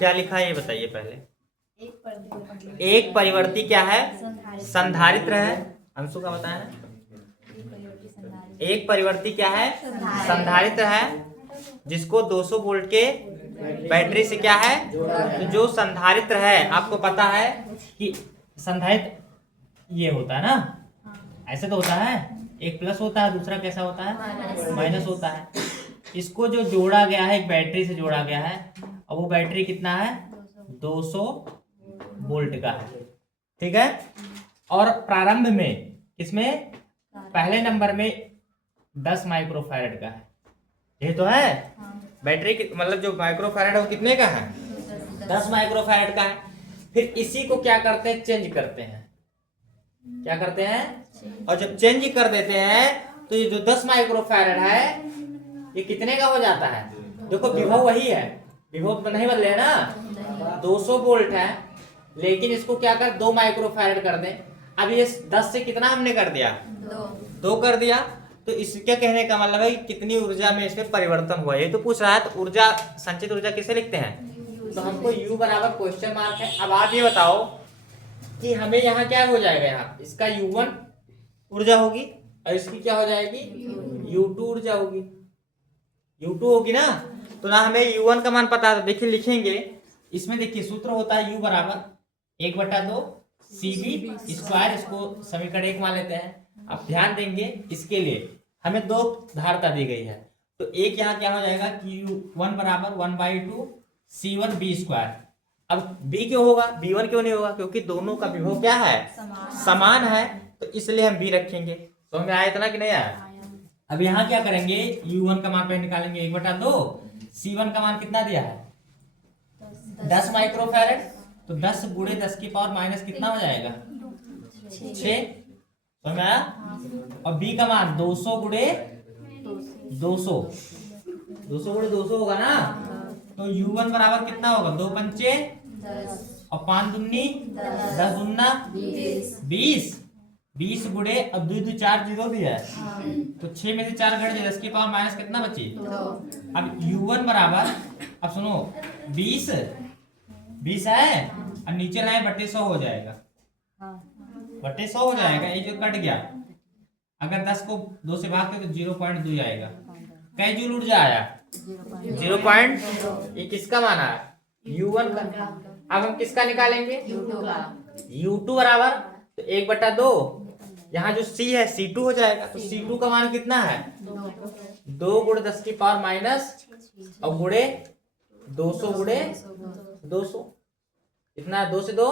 क्या लिखा है ये बताइए पहले। एक परिवर्ती क्या है? संधारित्र है। अंशु का बताया ना, एक परिवर्ती क्या है? संधारित्र है, जिसको 200 वोल्ट के बैटरी से क्या है, तो जो संधारित्र है आपको पता है कि संधारित्र ये होता है ना, ऐसे तो होता है, एक प्लस होता है, दूसरा कैसा होता है? माइनस होता है। इसको जो जोड़ा गया है एक बैटरी से जोड़ा गया है, और वो बैटरी कितना है? 200 वोल्ट का है, ठीक है। और प्रारंभ में इसमें पहले नंबर में 10 माइक्रोफैरड का है, ये तो है। बैटरी मतलब जो माइक्रोफैरड है वो कितने का है? 10 माइक्रोफैरड का है। फिर इसी को क्या करते हैं? चेंज करते हैं। क्या करते हैं? और जब चेंज कर देते हैं तो ये जो 10 माइक्रोफैरड है ये कितने का हो जाता है? देखो विभव वही है, विभव तो नहीं बदले ना, 200 वोल्ट है, लेकिन इसको क्या कर 2 माइक्रोफैरड कर दें। अब ये 10 से कितना हमने कर दिया? 2 कर दिया। तो इसके कहने का मतलब है कि कितनी ऊर्जा में इसमें परिवर्तन हुआ, ये तो पूछ रहा है। तो ऊर्जा, संचित ऊर्जा किसे लिखते हैं? तो हमको U बराबर क्वेश्चन मार्क है। अब आप ये बताओ कि हमें यहाँ क्या हो जाएगा? यहाँ इसका U1 ऊर्जा होगी और इसकी क्या हो जाएगी? U2 ऊर्जा होगी। U2 होगी ना, तो ना हमें U1 का मान पता है, तो देखिए लिखेंगे इसमें। देखिए सूत्र होता है U बराबर 1/2 CB स्क्वायर, इसको समीकरण 1 मान लेते हैं। अब ध्यान देंगे, इसके लिए हमें 2 धारता दी गई है, तो एक यहाँ क्या हो जाएगा कि U1 बराबर 1/2 C1B स्क्वायर। अब B क्यों होगा, B1 क्यों नहीं होगा? क्योंकि दोनों का विभव क्या है? समान है, तो इसलिए हम B रखेंगे। तो हमें आया इतना कि नहीं आया? अब यहाँ क्या करेंगे? U1 का मान पे निकालेंगे 1/2, C1 का मान कितना दिया है? 10 माइक्रोफैरड, तो 10 गुणे 10 की पावर माइनस कितना हो जाएगा? 6। समझ में आया? और B का मान 200 गुणे 200, 200 गुणे 200 होगा ना, तो U1 बराबर कितना होगा? 2 पंचे और 5 दूनी 10 दूना 20, 20 गुणे, अब 2 2 4 जीरो भी है, तो 6 में से 4 घट जाए, 10 की पावर माइनस कितना बची? अब U1 बराबर, अब सुनो, 20 है और नीचे लाए 1/100 हो जाएगा, 1/100 हो जाएगा। ये जो कट गया, अगर 10 को 2 से भाग तो 0.2 आएगा। कई जूल ऊर्जा आया? 0. ये किसका मान आया? U1 का। अब हम किसका निकालेंगे? U2 बराबर, तो 1/2, यहाँ जो C है C2 हो जाएगा, तो C2 का मान कितना है? 2 गुणे 10 की पावर माइनस और गुणे 200 गुणे 200, इतना 2 से 2,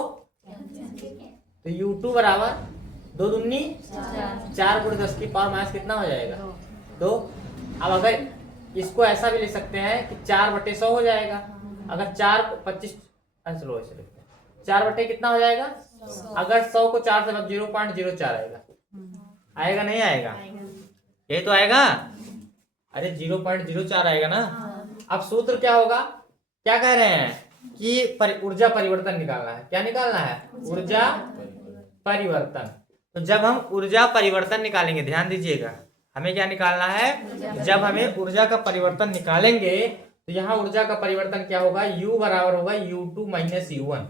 तो U2 बराबर 2 दूनी 4 गुणे 10 की पावर माइनस कितना हो जाएगा? 2। अब अगर इसको ऐसा भी लिख सकते हैं कि 4/100 हो जाएगा। अगर 4 25 चलो ऐसे लिखते हैं, 4 कितना हो जाएगा? अगर 100 को 4 से मतलब 0.04 आएगा। आएगा नहीं आएगा? ये तो आएगा। अरे 0.04 आएगा ना। अब सूत्र क्या होगा? क्या कह रहे हैं कि ऊर्जा परिवर्तन निकालना है। क्या निकालना है? ऊर्जा परिवर्तन। तो जब हम ऊर्जा परिवर्तन निकालेंगे, ध्यान दीजिएगा, हमें क्या निकालना है? जब हमें ऊर्जा का परिवर्तन निकालेंगे तो यहाँ ऊर्जा का परिवर्तन क्या होगा? U बराबर होगा U2 माइनस U1,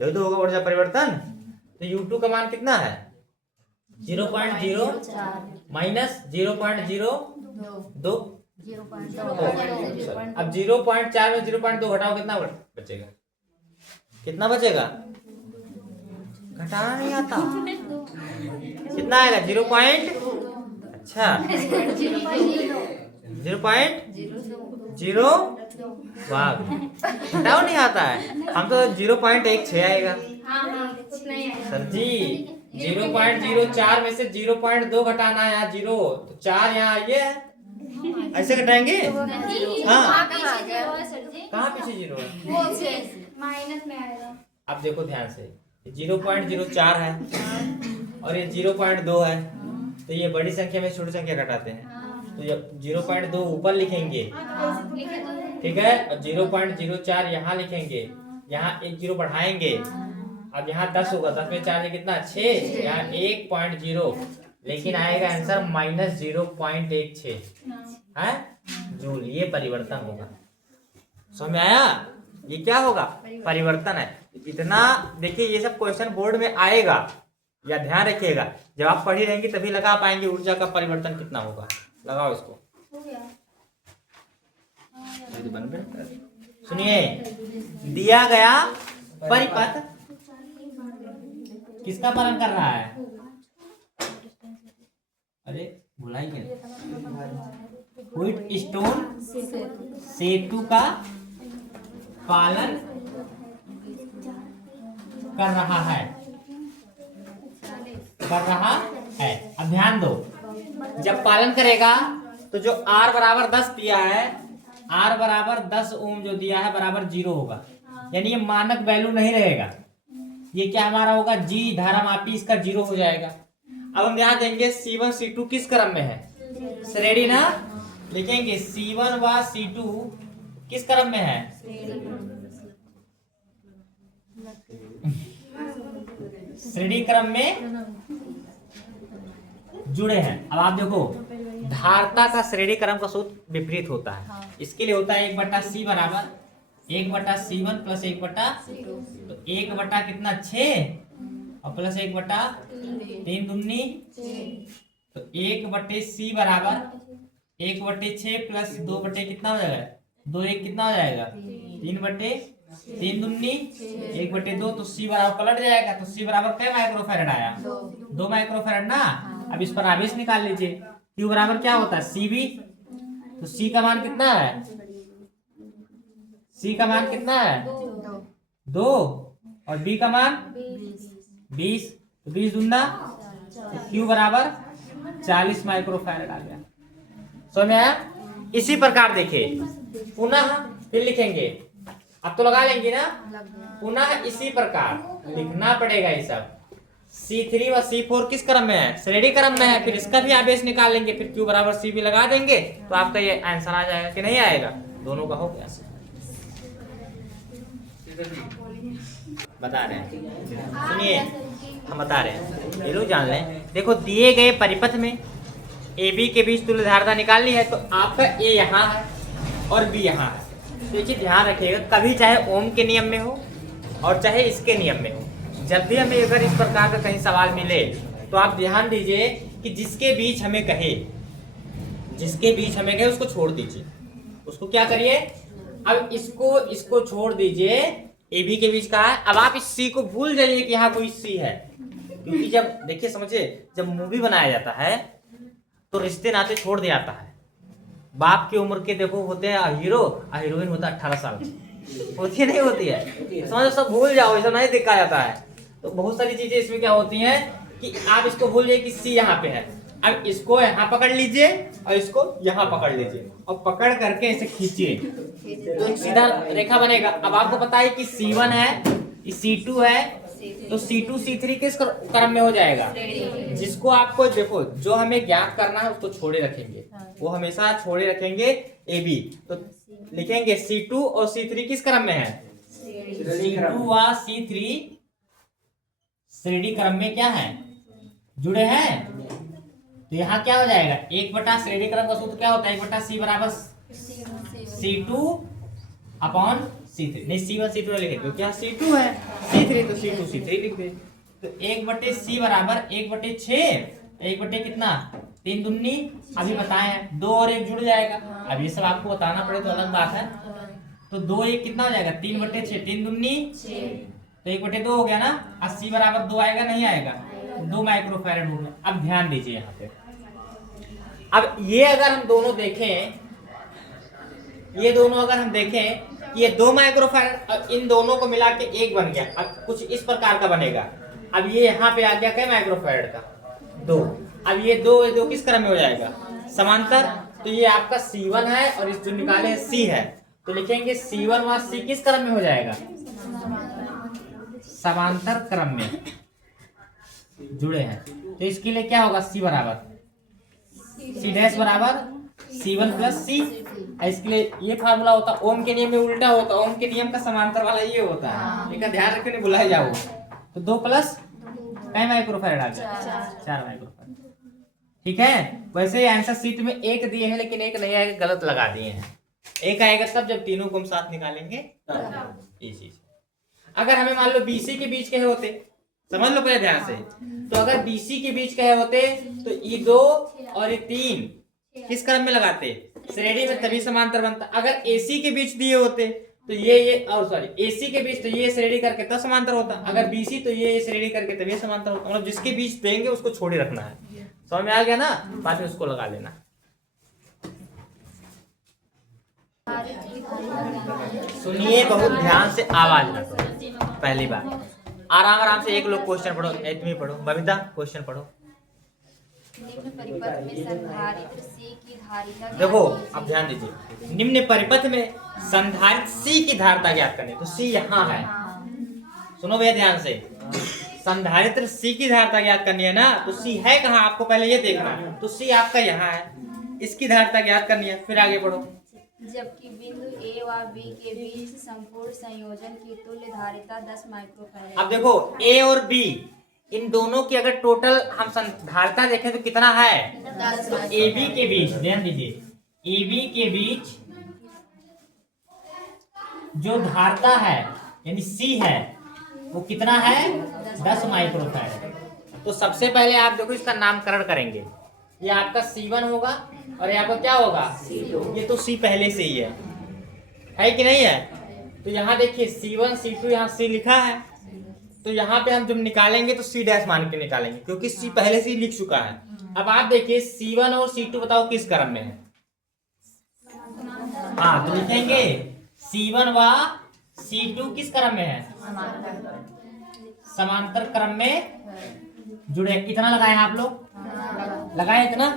यही तो होगा ऊर्जा परिवर्तन। तो U2 का मान कितना है? 0.0 माइनस 0.02। अब 0.4 में 0.2 घटाओ, कितना बचेगा? कितना बचेगा? घटाना नहीं आता। कितना आएगा? 0. अच्छा 0.0, वाह, घटाओ नहीं आता है। हम तो 0.16 आएगा। सर जी 0.04 में से 0.2 घटाना है, यहाँ 0, तो 4 यहाँ आइए, ऐसे घटाएंगे। हाँ कहाँ पीछे 0 है? माइनस में आएगा। अब देखो ध्यान से, 0.04 है और ये 0.2 है, तो ये बड़ी संख्या में छोटी संख्या घटाते हैं, तो ये 0.2 ऊपर लिखेंगे, ठीक है, और 0.04 यहाँ लिखेंगे, यहाँ 1 0 बढ़ाएंगे। अब यहाँ 10 होगा, 10 में 4 कितना? 6, यहाँ 1.0, लेकिन आएगा आंसर -0.16 है जूल। ये परिवर्तन होगा। समझ में आया? ये क्या होगा? परिवर्तन है। इतना देखिए, ये सब क्वेश्चन बोर्ड में आएगा, या ध्यान रखिएगा, जब आप पढ़ी रहेंगे तभी लगा पाएंगे ऊर्जा का परिवर्तन कितना होगा। लगाओ इसको। सुनिए, दिया गया परिपथ किसका पालन कर रहा है? अरे भुलाई क्या? व्हीट स्टोन सेतु का पालन कर रहा है, अब ध्यान दो, जब पालन करेगा तो जो R बराबर 10 दिया है, R बराबर 10 ओम जो दिया है बराबर 0 होगा, यानी ये मानक वैल्यू नहीं रहेगा। ये क्या हमारा होगा? G धारा मापी, इसका 0 हो जाएगा। अब हम यहाँ देंगे C1 C2 किस क्रम में है? श्रेणी ना, लिखेंगे C1 व C2 किस क्रम में है? श्रेणी क्रम में जुड़े हैं। अब आप देखो, धारता का श्रेणी क्रम का सूत्र विपरीत होता है। इसके लिए होता है 1/C बराबर 1/C1 प्लस 1/C2। तो 1/ कितना 6 और प्लस 1/3 दूनी, तो 1/C बराबर 1/6 प्लस 2/ कितना हो जाएगा? 2 1 कितना हो जाएगा? 3/3 दूनी 1/2, तो C बराबर पलट जाएगा। तो C बराबर क्या माइक्रोफैरड आया? 2 माइक्रोफैरड ना। अब इस पर आवेश निकाल लीजिए। Q बराबर क्या होता है? CV। तो C का मान कितना है? C का मान कितना है? 2 और B का मान 20। तो 20 दूना, तो Q बराबर 40 माइक्रोफैरड आ गया। समझ में आया? इसी प्रकार देखिए, पुनः फिर लिखेंगे, अब तो लगा लेंगे ना, पुनः इसी प्रकार लिखना पड़ेगा। ये सब C3 व C4 किस क्रम में है? श्रेणी क्रम में है। फिर इसका भी आवेश निकाल लेंगे, फिर Q बराबर C भी लगा देंगे, तो आपका ये आंसर आ जाएगा कि नहीं आएगा? दोनों का हो गया। बता रहे हैं, सुनिए, हम बता रहे हैं, ये लोग जान लें। देखो, दिए गए परिपथ में AB के बीच तुल्य धारता निकालनी है, तो आपका A यहाँ है और B यहाँ है। तो ये ध्यान रखिएगा, कभी चाहे ओम के नियम में हो और चाहे इसके नियम में हो, जब भी हमें अगर इस प्रकार का कहीं सवाल मिले तो आप ध्यान दीजिए कि जिसके बीच हमें कहे उसको छोड़ दीजिए। उसको क्या करिए? अब इसको छोड़ दीजिए, AB के बीच का है। अब आप इस C को भूल जाइए कि यहाँ कोई C है, क्योंकि जब देखिए, समझिए, जब मूवी बनाया जाता है तो रिश्ते नाते छोड़ दिया जाता है। बाप की उम्र के देखो होते हैं हीरो और हीरोइन होता है 18 साल की, होती नहीं होती है? समझो, सब भूल जाओ, ऐसा नहीं देखा जाता है। तो बहुत सारी चीजें इसमें क्या होती हैं कि आप इसको भूल जाइए कि C यहाँ पे है। अब इसको यहाँ पकड़ लीजिए और इसको यहाँ पकड़ लीजिए और पकड़ करके इसे खींचिए, तो एक सीधा रेखा बनेगा। अब आपको पता है कि C1 है, C2 है, तो C2 C3 किस क्रम में हो जाएगा? जिसको आपको देखो, जो हमें ज्ञात करना है उसको छोड़े रखेंगे, वो हमेशा छोड़े रखेंगे AB। तो लिखेंगे C2 और C3 किस क्रम में है? C2 व C3 श्रेणी क्रम में क्या है? जुड़े हैं। तो यहाँ क्या हो जाएगा? 1/ श्रेणी क्रम का सूत्र क्या होता है? 1/C बराबर C2 अपॉन C3। नहीं, C1 C2 लिखे, क्योंकि यहाँ C2 है, C3 तो C2 C3 लिख दे। तो 1/C बराबर 1/6, 1/ कितना? 3 दूनी, अभी बताए हैं, 2 और 1 जुड़ जाएगा। अब ये सब आपको बताना पड़े तो अलग बात है। तो 2 1 कितना हो जाएगा? 3/6, 3 दूनी, तो 1/2 हो गया ना। 80 बराबर 2 आएगा नहीं आएगा? 2 माइक्रोफैरड हो गया। अब ध्यान दीजिए यहाँ पे, अब ये अगर हम दोनों देखें, अगर हम देखें कि ये 2 माइक्रोफैरड, इन दोनों को मिला के 1 बन गया। अब कुछ इस प्रकार का बनेगा। अब ये यहाँ पे आ गया क्या माइक्रोफैरड का? 2। अब ये 2 किस क्रम में हो जाएगा? समांतर। तो ये आपका C1 है और इस जो निकाले C है, तो लिखेंगे C1 व C किस क्रम में हो जाएगा? समांतर क्रम में जुड़े हैं। तो इसके लिए क्या होगा? C बराबर C डैश बराबर C1 प्लस C। इसके लिए ये फार्मूला होता है, ओम के नियम में उल्टा होता है। ओम के नियम का समांतर वाला ये होता है, इसका ध्यान रखने नहीं भुलाए जाओ। तो 2 प्लस कई माइक्रोफैरड आ गया? 4 माइक्रोफैरड। ठीक है। वैसे आंसर शीट में 1 दिए हैं, लेकिन 1 नहीं आएगा, गलत लगा दिए हैं। एक आएगा तब जब तीनों को हम साथ निकालेंगे तब। ये चीज अगर हमें मान लो बीसी के बीच कहे होते, समझ लो पहले ध्यान से, तो अगर बीसी के बीच कहे होते तो ये 2 और ये 3 किस क्रम में लगाते, श्रेणी में, तभी समांतर बनता। अगर एसी के बीच दिए होते तो ये और सॉरी एसी के बीच तो ये श्रेणी करके तब समांतर होता, अगर बीसी तो ये श्रेणी करके तभी समांतर होता। मतलब जिसके बीच देंगे उसको छोड़ ही रखना है। समझ में आ गया ना, बाद में उसको लगा लेना। सुनिए बहुत ध्यान से, आवाज ना करो। पहली बात आराम आराम से एक लोग क्वेश्चन पढ़ो, तुम ही पढ़ो बबीता, क्वेश्चन पढ़ो। निम्न परिपथ में संधारित्र C की धारिता देखो अब ध्यान दीजिए, निम्न परिपथ में संधारित्र C की धारिता ज्ञात करनी, तो C यहाँ है। सुनो भैया ध्यान से, संधारित्र C की धारिता ज्ञात करनी है ना, तो C है कहाँ आपको पहले ये देखना है। तो C आपका यहाँ है, इसकी धारिता ज्ञात करनी है। फिर आगे बढ़ो। जबकि बिंदु A व B के बीच संपूर्ण संयोजन की तुल्य धारिता 10 माइक्रोफैराड। अब देखो A और B इन दोनों की अगर टोटल हम धारिता देखें तो कितना है, 10। तो AB के बीच ध्यान दीजिए, AB के बीच जो धारिता है यानी C है वो कितना है, 10 माइक्रोफैराड। तो सबसे पहले आप देखो इसका नामकरण करेंगे, ये आपका C1 होगा और ये आपका क्या होगा C2। ये तो C पहले से ही है कि नहीं है। तो यहाँ देखिए C1 C2 यहाँ C लिखा है, तो यहाँ पे हम जब निकालेंगे तो C डैश मान के निकालेंगे क्योंकि C पहले से ही लिख चुका है। अब आप देखिए C1 और C2 बताओ किस क्रम में है। हाँ तो लिखेंगे C1 व C2 किस क्रम में है, समांतर क्रम में जुड़े। कितना लगाए आप लोग, लगाए इतना।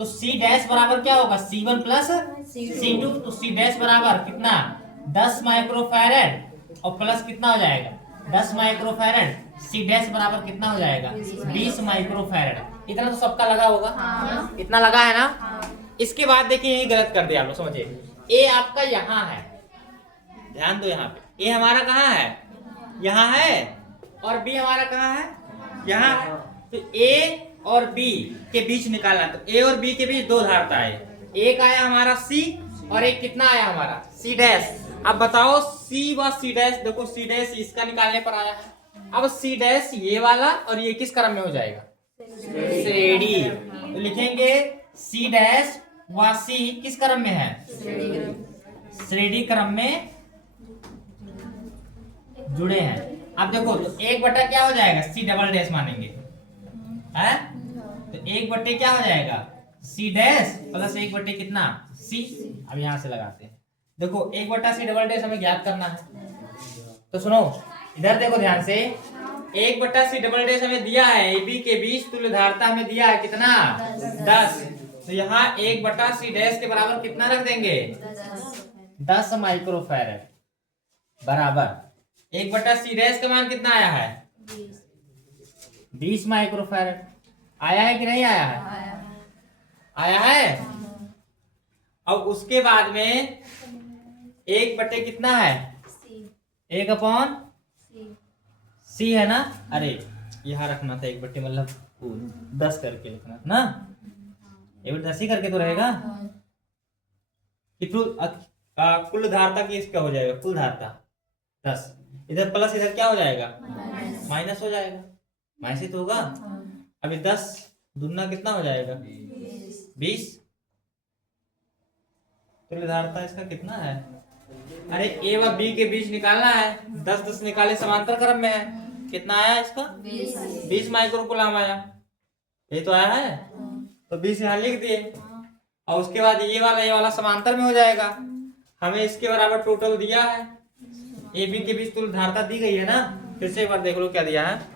तो C डैश बराबर क्या होगा, C1 प्लस C2। तो C डैश बराबर कितना, 10 माइक्रोफैरड और प्लस कितना हो जाएगा 10 माइक्रोफैरड। C डैश बराबर कितना हो जाएगा 20 माइक्रोफैरड। इतना तो सबका लगा होगा, इतना लगा है ना। इसके बाद देखिए यही गलत कर दिया आप लोग, समझिए A आपका यहाँ है, ध्यान दो यहाँ पे, A हमारा कहाँ है, यहाँ है, और B हमारा कहाँ है, यहाँ है। तो A और B के बीच निकालना, तो A और B के बीच दो धारिता है, एक आया हमारा C और एक कितना आया हमारा C डैश। अब बताओ C व C डैश, देखो C डैश इसका निकालने पर आया है। अब C डैश ये वाला और ये किस क्रम में हो जाएगा, श्रेणी। तो लिखेंगे C डैश व C किस क्रम में है, श्रेणी क्रम में जुड़े हैं। अब देखो तो एक बटा क्या हो जाएगा, C डबल डैश मानेंगे है, तो एक बटे क्या हो जाएगा C डैश प्लस एक बटे कितना C। अब यहां से लगाते हैं, देखो एक बटा C डबल डैश हमें ज्ञात करना है। तो सुनो इधर देखो ध्यान से, एक बटा C डबल डैश हमें दिया है, AB के बीच तुल्य धारिता हमें दिया है कितना 10। तो यहाँ एक बटा C डैश के बराबर कितना रख देंगे 10 माइक्रोफैरड बराबर एक बटा C डैश का मान कितना आया है 20 माइक्रोफैरड। आया है कि नहीं आया है, आया है। अब उसके बाद में एक बटे कितना है, एक अपॉन C है ना। अरे यहाँ रखना था एक बटे, मतलब 10 करके लिखना ना, एक बटे 10 ही करके तो रहेगा कि कुल धारिता की इसका हो जाएगा, कुल धारिता 10, इधर प्लस इधर क्या हो जाएगा माइनस हो जाएगा, माइनस तो होगा। अभी 10 दुना कितना हो जाएगा 20। तो धारिता इसका कितना है, अरे A व B के बीच निकालना है, 10-10 निकाले समांतर क्रम में है, कितना आया इसका 20 माइक्रोकूलम आया, ये तो आया है। तो 20 यहाँ लिख दिए और उसके बाद ये वाला समांतर में हो जाएगा। हमें इसके बराबर टोटल दिया है, ए बी के बीच तुल्य धारिता दी गई है ना। फिर से एक बार देख लो क्या दिया है,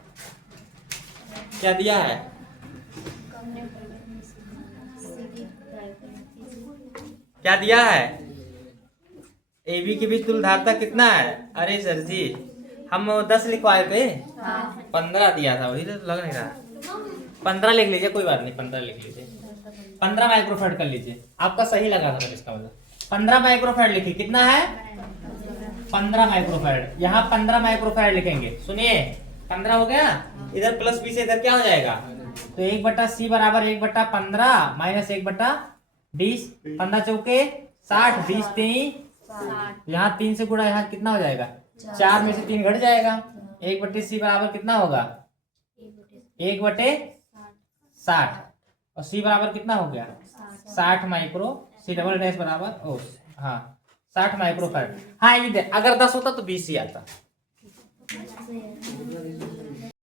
क्या दिया है, क्या दिया है, ए बी के बीच तुल्य धारिता कितना है। अरे सर जी हम 10 लिखवाए थे, 15 दिया था, वही तो लग नहीं रहा। 15 लिख लीजिए, कोई बात नहीं 15 लिख लीजिए, 15 माइक्रोफैरड कर लीजिए, आपका सही लगा था इसका मतलब 15 माइक्रोफैरड लिखिए। कितना है 15 माइक्रोफैरड, यहाँ 15 माइक्रोफैरड लिखेंगे। सुनिए 15 हो गया, इधर प्लस 20 इधर क्या हो जाएगा, तो 1 बटा C बराबर 1 बटा 15 माइनस 1 बटा 20, 15 चौके 60, 20 3 60 यहाँ 3 से गुणा, यहाँ कितना हो जाएगा 4 में से 3 घट जाएगा। 1/c बराबर कितना होगा 1/60 और c बराबर कितना हो गया 60 माइक्रो, c डबल डैश बराबर ओ हाँ 60 माइक्रो फैराड। हाँ ये अगर 10 होता तो 20 ही आता।